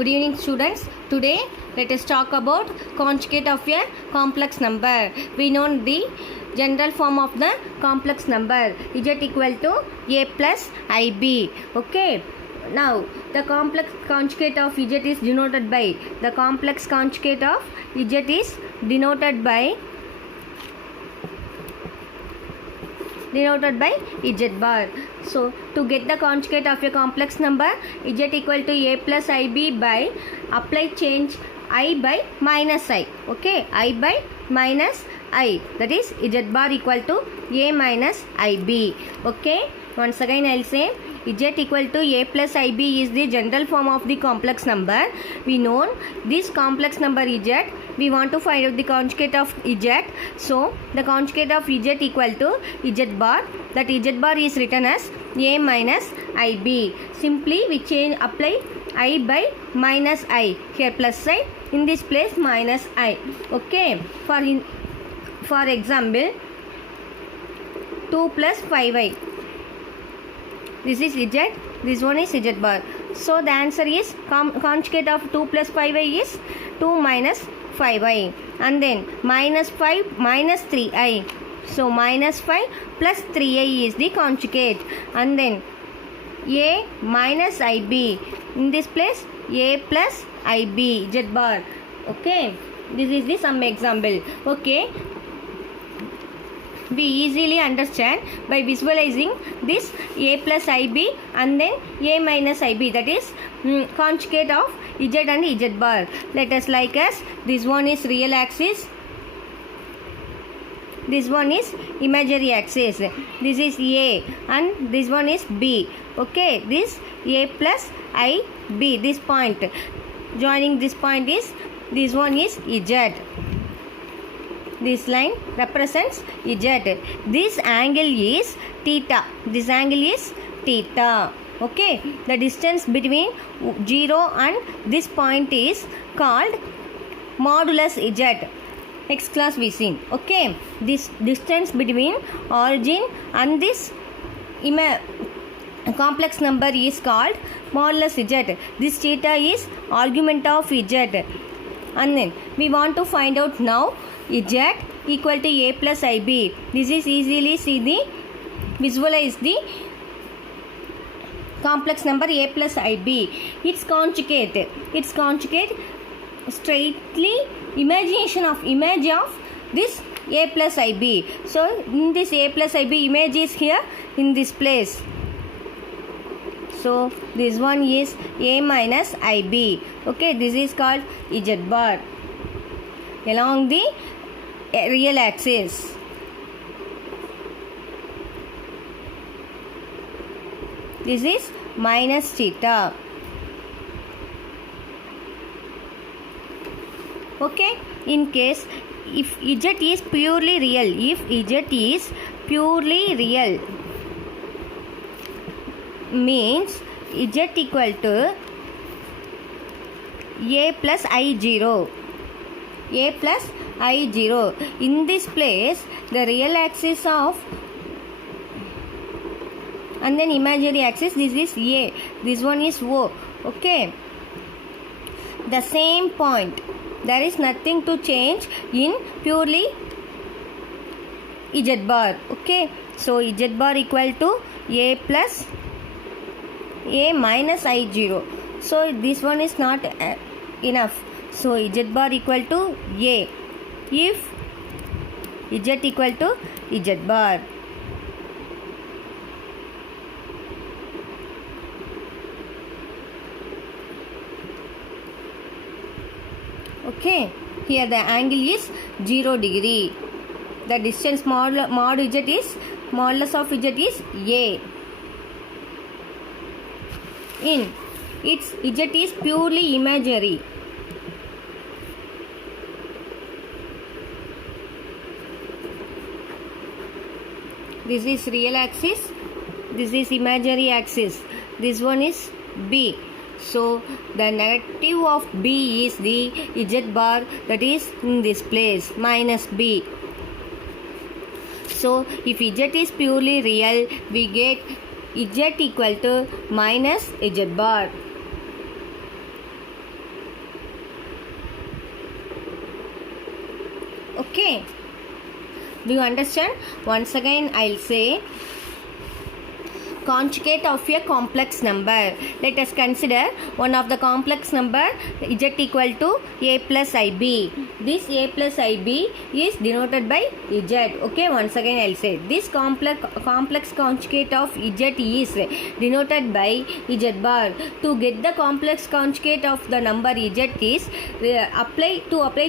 Good evening, students. Today let us talk about conjugate of a complex number. We know the general form of the complex number z equal to a plus ib. Okay. Now the complex conjugate of z is denoted by the complex conjugate of z is denoted by z bar. So to get the conjugate of a complex number z equal to a plus ib by apply change I by minus I. Okay, I by minus I, that is z bar equal to a minus ib. Okay, once again I'll say z equal to a plus ib is the general form of the complex number. We know this complex number z, we want to find out the conjugate of z. So the conjugate of z equal to z bar, that z bar is written as a minus ib. Simply we change, apply I by minus I, here plus sign, in this place minus I. Okay, for example 2 plus 5i, this is z, this one is z bar. So the answer is conjugate of 2 plus 5i is 2 minus 5i, and then minus 5 minus 3i. So minus 5 plus 3i is the conjugate, and then a minus ib, in this place a plus ib, z bar. Okay, this is the some example. Okay, we easily understand by visualizing this a plus ib and then a minus ib, that is conjugate of z and z bar. Let us like as this one is real axis, this one is imaginary axis, this is a and this one is b. Okay, this a plus I b, this point joining this point is, this one is z, this line represents z, this angle is theta, this angle is theta. Okay, the distance between 0 and this point is called modulus z. Next class we seen. Okay, this distance between origin and this complex number is called modulus z. This theta is argument of z, and then we want to find out now z equal to a plus ib. This is easily see the visualize the complex number a plus ib. Its conjugate straightly imagination of image of this a plus ib. So in this a plus ib image is here in this place. So this one is a minus ib. Okay, this is called z bar along the real axis. This is minus theta. Okay, in case if z is purely real, means z equal to a plus I0. A plus I0. In this place, the real axis of and then imaginary axis, this is A, this one is O. Okay, the same point, there is nothing to change in purely z bar. Okay, so z bar equal to a plus a minus I0. So this one is not enough. So z bar equal to a if z equal to z bar. Okay, here the angle is 0 degree. The distance mod z is, modulus of z is a. In its z is purely imaginary. This is real axis, this is imaginary axis, this one is b. So the negative of b is the z bar, that is in this place minus b. So if z is purely real, we get z equal to minus z bar. Okay, do you understand? Once again I'll say conjugate of a complex number. Let us consider one of the complex number z equal to a plus ib. This a plus ib is denoted by z. Okay, once again I'll say this complex conjugate of z is denoted by z bar. To get the complex conjugate of the number z is apply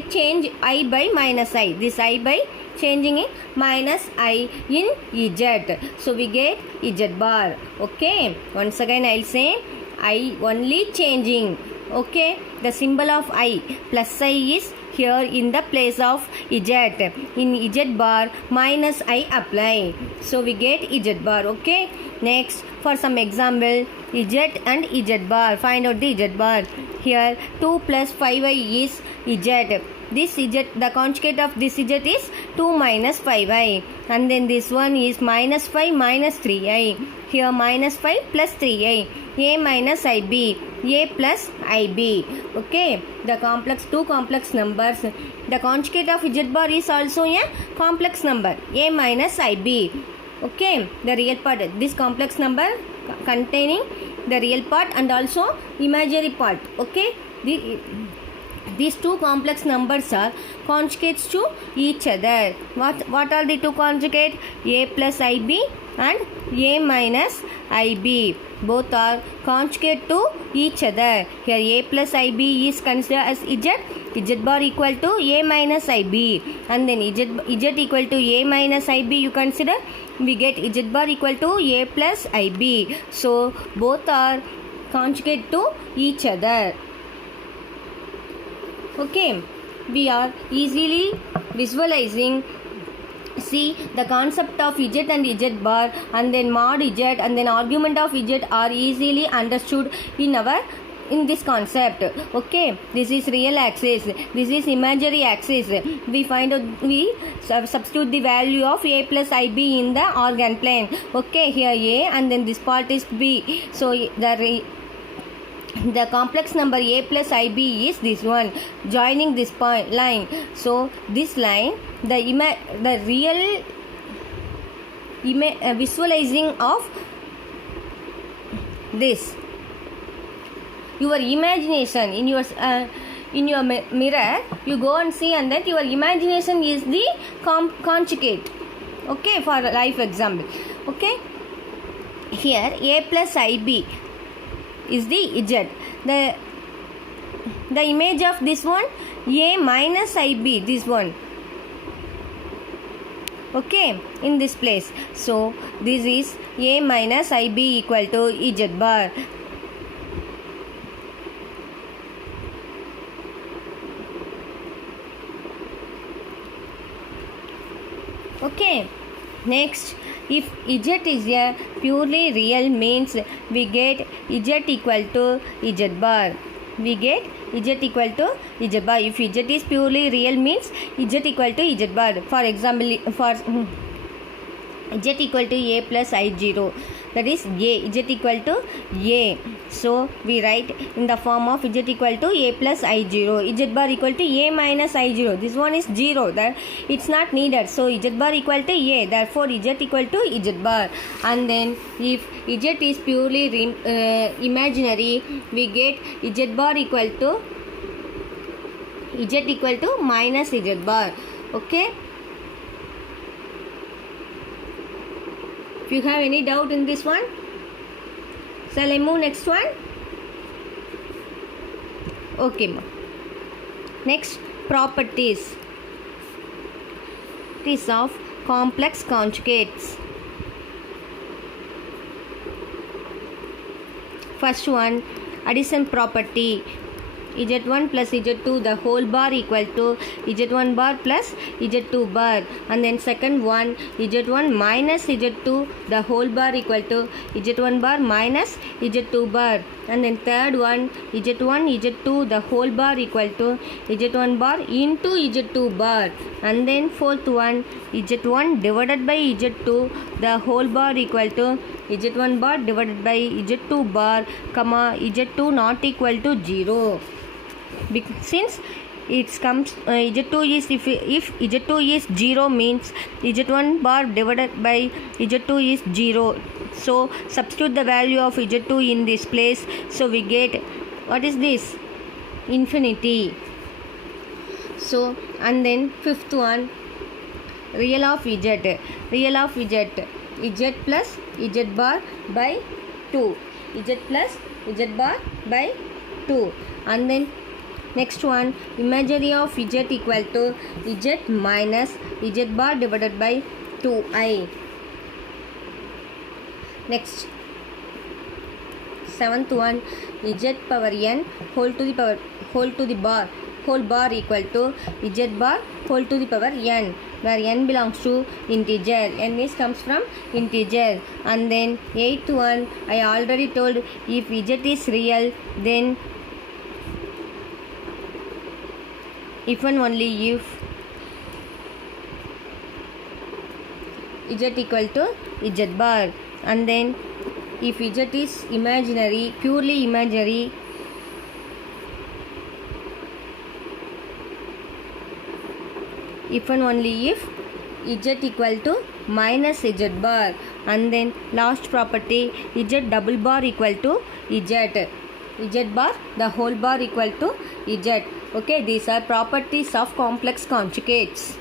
change I by minus I. This I by changing in minus I in z. So we get z bar. Okay, once again I'll say I only changing. Okay, the symbol of I plus I is here in the place of z. In z bar minus I apply. So we get z bar. Okay, next for some example z and z bar. Find out the z bar. Here 2 plus 5i is z. This z, the conjugate of this z is 2 minus 5i, and then this one is minus 5 minus 3i. Here minus 5 plus 3i. A minus ib, a plus ib. Okay, the two complex numbers. The conjugate of z bar is also a complex number, a minus ib. Okay, the real part. This complex number containing the real part and also imaginary part. Okay, these two complex numbers are conjugates to each other. What are the two conjugate? A plus ib and a minus ib. Both are conjugate to each other. Here a plus ib is considered as z bar equal to a minus ib, and then z equal to a minus ib you consider, we get z bar equal to a plus ib. So both are conjugate to each other. Okay, we are easily visualizing. See, the concept of z and z bar and then mod z and then argument of z are easily understood in this concept. Okay, this is real axis, this is imaginary axis. We substitute the value of a plus ib in the organ plane. Okay, here a and then this part is b. So the complex number a plus ib is this one joining this point line. So this line, the real visualizing of this, your imagination in your mirror, you go and see, and that your imagination is the conjugate. Okay, for life example. Okay, here a plus ib is the z. The image of this one a minus ib, this one. Okay, in this place. So this is a minus ib equal to z bar. Okay, next, if z is a purely real means we get z equal to z bar. We get z equal to z bar. If z is purely real means z equal to z bar. For example, for z equal to a plus I0, that is a, z equal to a. So we write in the form of z equal to a plus I0, z bar equal to a minus I0. This one is 0, that it's not needed. So z bar equal to a, therefore z equal to z bar. And then if z is purely imaginary, we get z bar equal to minus z bar. Okay, if you have any doubt in this one, shall I move next one? Okay, ma. Next, properties of complex conjugates. First one, addition property. z1 plus z2 the whole bar equal to z1 bar plus z2 bar. And then second one, z1 minus z2 the whole bar equal to z1 bar minus z2 bar. And then third one, z1 z2 the whole bar equal to z1 bar into z2 bar. And then fourth one, z1 divided by z2 the whole bar equal to z1 bar divided by z2 bar, comma z2 not equal to 0. Since it comes z2 is if z2 is 0 means z1 bar divided by z2 is 0. So substitute the value of z2 in this place, so we get what is this, infinity. So and then fifth one, real of z, real of z plus z bar by 2, z plus z bar by 2. And then next one, imaginary of z equal to z minus z bar divided by 2i. Next, seventh one, z power n whole to the whole bar equal to z bar whole to the power n, where n belongs to integer, n is comes from integer. And then eighth one, I already told, if z is real, then if and only if z equal to z bar. And then if z is imaginary, purely imaginary, if and only if z equal to minus z bar. And then last property, z double bar equal to z bar the whole bar equal to z. Okay, these are properties of complex conjugates.